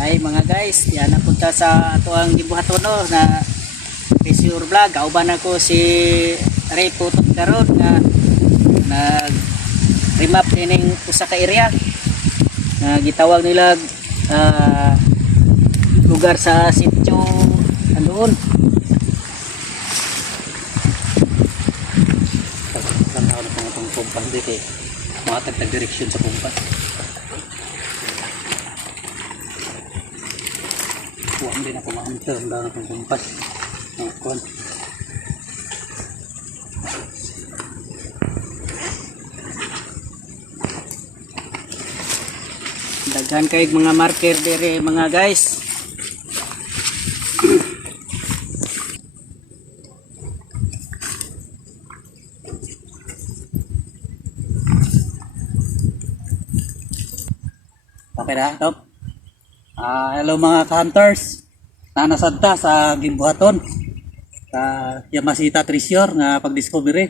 Ay mga guys, yan napunta sa ato ang gibuhaton no na Treasure Vlog. Kauban ako si Ray Putok karon nga nag remap dining usa ka area na gitawag nila ah, lugar sa sitio andoon. Lang ako na pang pumpa dito eh. Mga tagtag direksyon sa pumpa. Huwag din ako ma-enter. Ang dami akong kumpas. Ang kon. Daghan kay mga marker dire mga guys. Okay na, Dok? Hello mga hunters. Nanasadta sa Gimbuhaton. Sa Yamasita Treasure nga pag-discovery.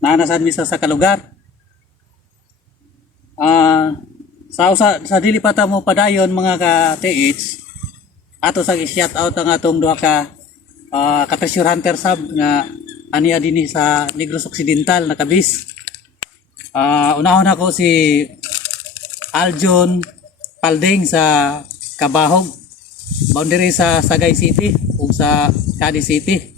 Nanasad mi sa kalugar. Ah, sa usa sa dili pa ta mo padayon mga ka TH. Ato sa shout out ang atong duha ka ah, ka treasure hunter sab nga aniya dinhi sa Negros Occidental na kabis. Ah, unahon ako si Aljon Palding sa Kabahog. Boundary sa Sagay City ug sa Cadiz City.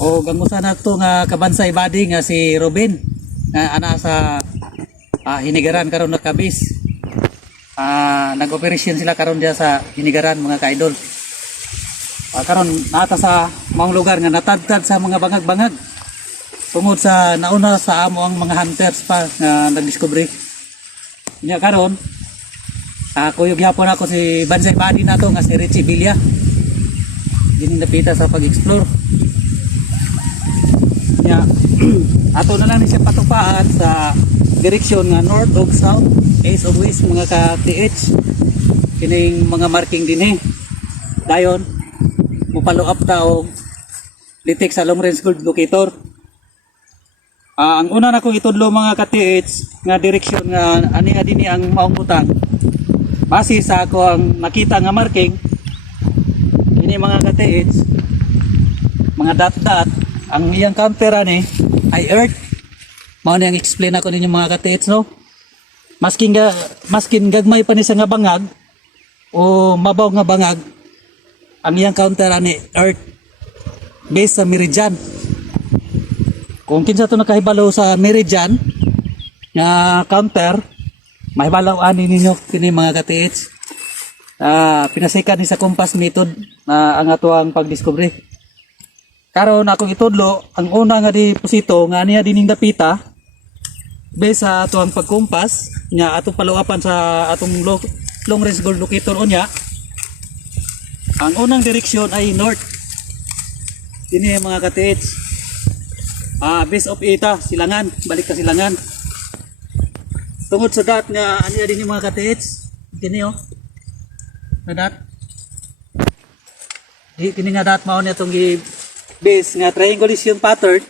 O gamusa na to nga kabansay body nga si Robin nga ana sa ah, Hinigaran karon na kabis. Ah nag-operation sila karon diya sa Hinigaran mga ka-idol. Ah, karon nata sa maong lugar nga natadtad sa mga bangag-bangag. Tungod sa nauna sa amo ang mga hunters pa nga nagdiscovery nya karon ako yung gyapon ako si Bansay Badi na to nga si Richie Villa. Din napita sa pag-explore. Nya ato na lang ni siya patupaan sa direksyon nga north ug south east ug west mga ka TH kining mga marking dinhi dayon mupalo up ta og litik sa long range gold locator. Ah, ang una na kong itudlo mga ka-TH nga direksyon nga ani adini ang maong butang base sa ako ang nakita nga marking ini mga ka-TH mga dot dot ang iyang counter ani ay earth. Mao ni ang explain ako ninyo mga ka-TH no? Maskin ga maskin gagmay pa ni sa nga bangag o mabaw nga bangag ang iyang counter ani earth based sa meridian. Kung kinsa to nakahibalo sa meridian nga counter mahibalaw ani ninyo kini mga ka-TH ah pinasikan ni sa compass method na ang ato ang pagdiscovery karon akong itudlo ang una nga deposito nga niya dining dapita base sa ato ang pagkumpas nga atong paluapan sa atong lo- long range gold locator unya ang unang direksyon ay north. Dini mga ka-TH Ah, base of ita, silangan, balik ka silangan. Tungod sa dat nga ano din yung mga katits, kini oh. Na dat. Di kini nga dat mao na tong gi base nga triangulation pattern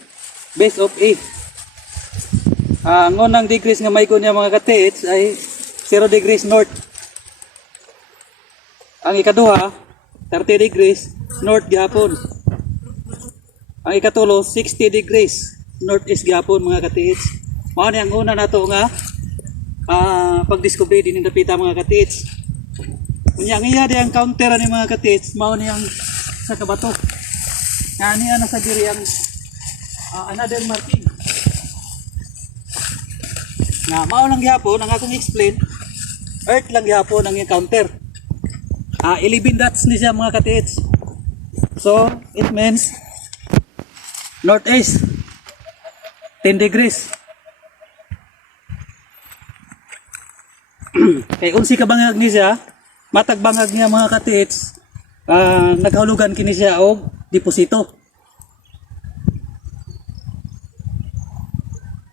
base of 8. Ah, ang unang degrees nga may ko niya mga katits ay 0 degrees north. Ang ikaduha 30 degrees north gihapon. Ang ikatulo, 60 degrees northeast gapon mga katiits. Mao ni ang una nato nga ah pag-discover din napita mga katiits. Unya ang iya ang counter ni mga katiits, mao ni ang sa kabato. Nga niya nasa diri ang ah, another marking. Nga mao lang gihapon ang akong explain. Earth lang gihapon ang counter. Ah 11 dots ni siya mga katiits. So, it means northeast 10 degrees kay unsi ka bangag ni siya? Matag bangag niya mga katits ah naghulugan kini siya og deposito.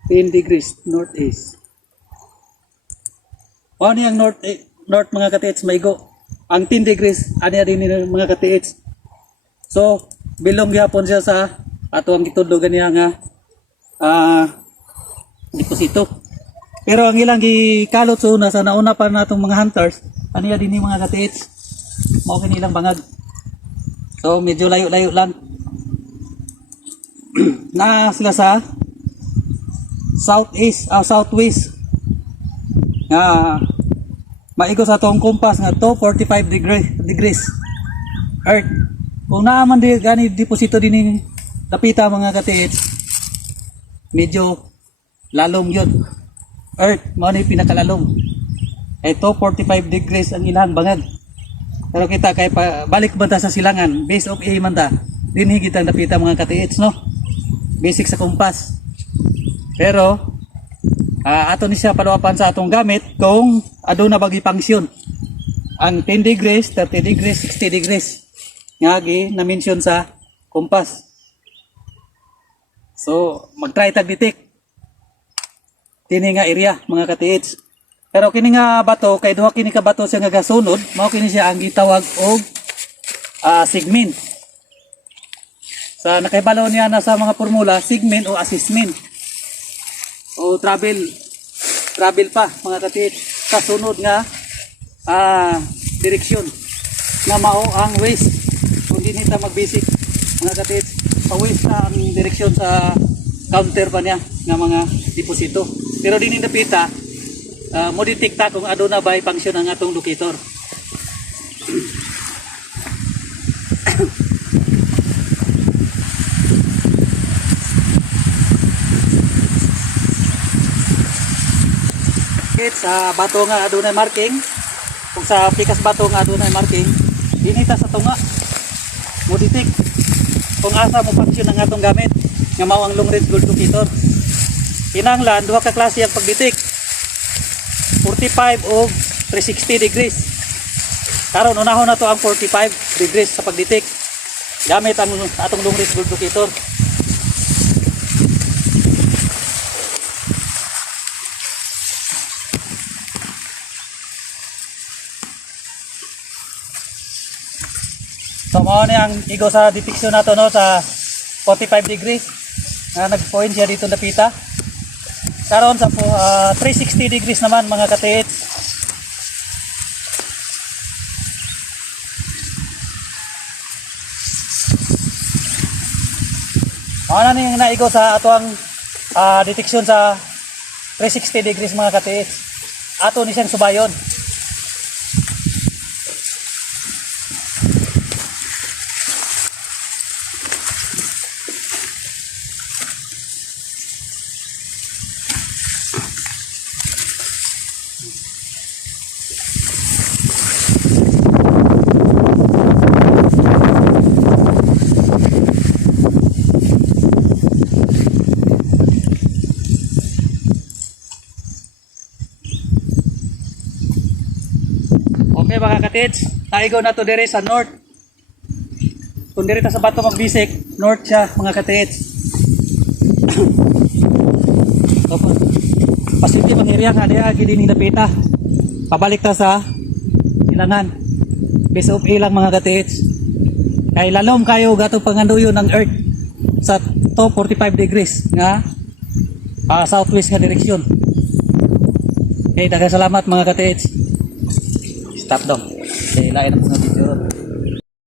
10 degrees northeast o ni ang north eh, north mga katits maigo? Ang 10 degrees ani din ni mga katits so bilong gyapon siya sa ato ang gitudlo ganiya nga ah deposito pero ang ilang gikalot sa una sa nauna pa natong mga hunters ano din yung mga katiits. Mao kinilang bangag. So medyo layo-layo lang. na sila sa southeast, ah, southwest. Nga maigo sa tong compass nga to 45 degree, degrees. Earth. Kung naaman di gani deposito din ni dapita mga katiits, medyo lalong yun. Earth, mo ni pinakalalong. Ito 45 degrees ang ilang bangag. Pero kita kay pa, balik man ta sa silangan, base of A man ta. Dinhi kita dapita mga katiits no. Basic sa kumpas. Pero ah, ato ni siya paluapan sa atong gamit kung aduna bagi function. Ang 10 degrees, 30 degrees, 60 degrees. Nga gi na mention sa kumpas. So, mag-try tag detect. Kini nga area mga katiits. Pero kini nga bato kay duha kini ka bato siya nga gasunod, mao kini siya ang gitawag og ah, segment. Sa nakahibalo niya na sa mga formula, segment o assessment. O travel travel pa mga katiits sa sunod nga ah, direksyon nga mao ang west kung di nita mag-basic mga katiits pa west na ang direksyon sa counter pa niya nga mga deposito pero din napita uh, mo detekta kung aduna ba function ang atong locator. Sa bato nga adunay marking. Kung sa pikas bato nga adunay marking dinita sa tunga mo detect kung asa mo function ang atong gamit nga mao ang long range gold locator kinanglan duha ka klase ang pagdetect 45 o 360 degrees. Karon unahon na to ang 45 degrees sa pagdetect gamit ang atong gold locator So mao ni ang igo sa detection nato no sa 45 degrees. Na nag-point siya dito na pita. Karon sa po, ah, 360 degrees naman mga katiits. Mao na ning naigo sa ato ang ah, detection sa 360 degrees mga katiits. Ato ni siyang subayon. Okay mga katits, naigo na to dire sa north. Kung dire ta sa bato magbisik, north siya mga katits. Opo. Positive ang area nga diya gidi ni. Pabalik ta sa ilangan. Base of A lang mga katits. Kay lalom kayo gato panganduyo ng earth sa to 45 degrees nga ah, southwest nga direksyon. Okay, daghang salamat mga katits. Stop dong. Okay, lain ang mga